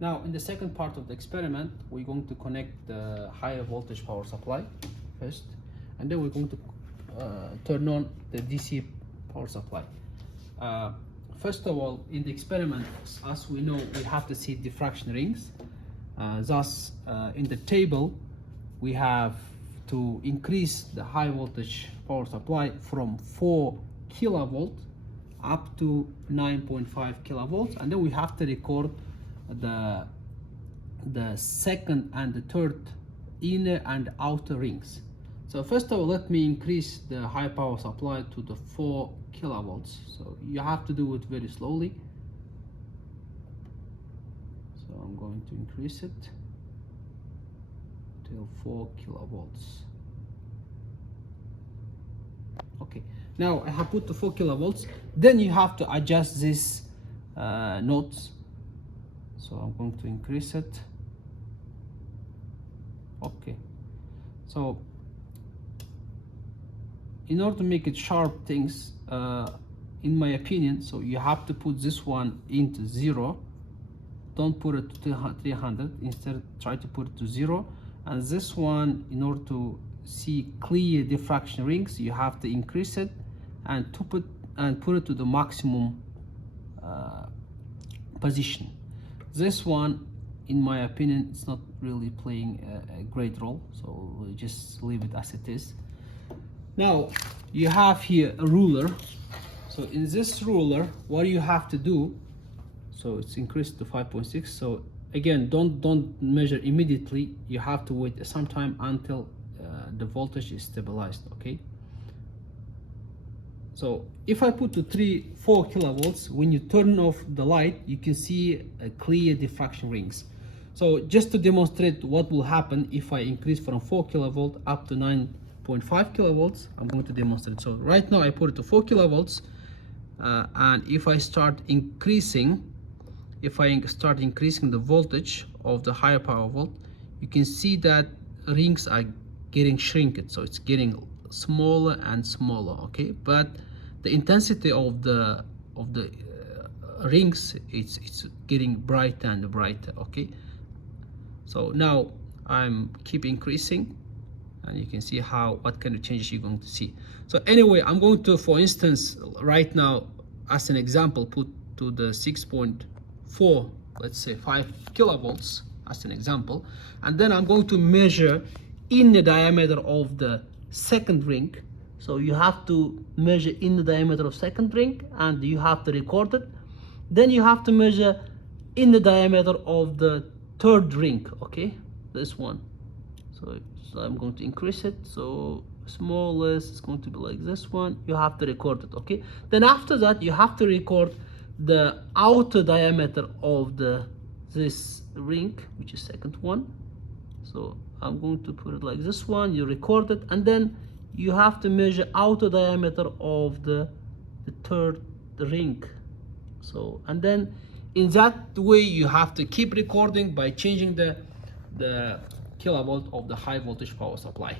Now, in the second part of the experiment, we're going to connect the higher voltage power supply first, and then we're going to turn on the DC power supply. First of all, in the experiment, as we know, we have to see diffraction rings. Thus, in the table, we have to increase the high voltage power supply from 4 kilovolt up to 9.5 kilovolts, and then we have to record the second and the third inner and outer rings. So first of all, let me increase the high power supply to the 4 kilovolts. So you have to do it very slowly. So I'm going to increase it till 4 kilovolts. Okay, now I have put the 4 kilovolts. Then you have to adjust these nodes. So I'm going to increase it. Okay, so in order to make it sharp things, in my opinion, so you have to put this one into 0. Don't put it to 300, instead try to put it to 0. And this one, in order to see clear diffraction rings, you have to increase it and to put it to the maximum position. This one, in my opinion, it's not really playing a great role, so we'll just leave it as it is. Now you have here a ruler. So in this ruler, what you have to do, so it's increased to 5.6. So again, don't measure immediately. You have to wait some time until the voltage is stabilized. Okay, so if I put to 4 kilovolts, when you turn off the light, you can see a clear diffraction rings. So just to demonstrate what will happen if I increase from 4 kilovolt up to 9.5 kilovolts, I'm going to demonstrate. So right now I put it to 4 kilovolts, and if I start increasing the voltage of the higher power volt, you can see that rings are getting shrinked. So it's getting smaller and smaller. Okay, but the intensity of the rings, it's getting brighter and brighter. Okay, so now I'm keep increasing, and you can see what kind of changes you're going to see. So anyway, I'm going to, for instance, right now as an example, put to the 6.4, let's say 5 kilovolts as an example, and then I'm going to measure in the diameter of the second ring. So you have to measure in the diameter of second ring, and you have to record it. Then you have to measure in the diameter of the third ring. Okay, this one. So I'm going to increase it. So smallest is going to be like this one. You have to record it. Okay, then after that you have to record the outer diameter of this ring, which is second one. So I'm going to put it like this one. You record it, and then you have to measure outer diameter of the third ring. So, and then in that way you have to keep recording by changing the kilovolt of the high voltage power supply.